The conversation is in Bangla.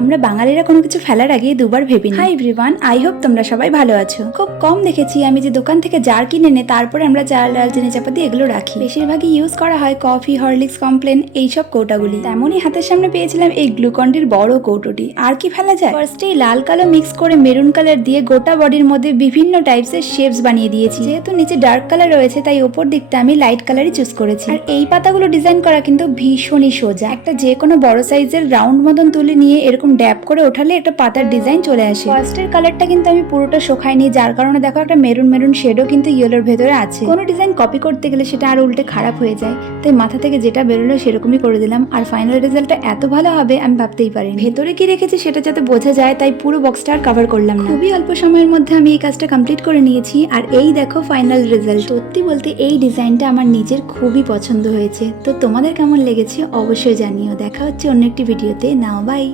আমরা বাঙালিরা কোনো কিছু ফেলার আগে দুবার ভেবে নিই। হাই এভরিওয়ান, আই হোপ তোমরা সবাই ভালো আছো। খুব কম দেখেছি আমি যে দোকান থেকে জার কিনে এনে তারপরে আমরা চাল ডাল চিনি চাপাতি এগুলো রাখি। বেশিরভাগই ইউজ করা হয় কফি, হরলিক্স, কমপ্লেন এইসব কৌটাগুলি। তেমনই হাতের সামনে পেয়েছিলাম এই গ্লুকন্ডির বড় কৌটোটি। আর কি ফেলা যায়, ফার্স্টেই লাল কালো মিক্স করে মেরুন কালার দিয়ে গোটা বডির মধ্যে বিভিন্ন টাইপসের শেপস বানিয়ে দিয়েছি। যেহেতু নিচে ডার্ক কালার রয়েছে তাই ওপর দিকটা আমি লাইট কালারই চুজ করেছি। আর এই পাতাগুলো ডিজাইন করা কিন্তু ভীষণই সোজা। একটা যে কোনো বড় সাইজের রাউন্ড মতন তুলে নিয়ে এরকম ড্যাপ করে ওঠালে একটা পাতার ডিজাইন চলে আসে। ফার্স্টের কালারটা কিন্তু আমি পুরোটা শোকাইনি, যার কারণে দেখো একটা মেরুন মেরুন শেডও কিন্তু ইয়েলোর ভেতরে আছে। কোনো ডিজাইন কপি করতে গেলে সেটা আর উল্টে খারাপ হয়ে যায়, তাই মাথা থেকে যেটা বেরোলো সেরকমই করে দিলাম। আর ফাইনাল রেজাল্টটা এত ভালো হবে আমি ভাবতেই পারিনি। ভেতরে কি রেখেছি সেটা যাতে বোঝা যায় তাই পুরো বক্সটা আর কভার করলাম না। খুবই অল্প সময়ের মধ্যে আমি এই কাজটা কমপ্লিট করে নিয়েছি। আর এই দেখো ফাইনাল রেজাল্ট। সত্যি বলতে এই ডিজাইনটা আমার নিজের খুবই পছন্দ হয়েছে। তো তোমাদের কেমন লেগেছে অবশ্যই জানিও। দেখা হচ্ছে অন্য একটি ভিডিওতে। নাও বাই।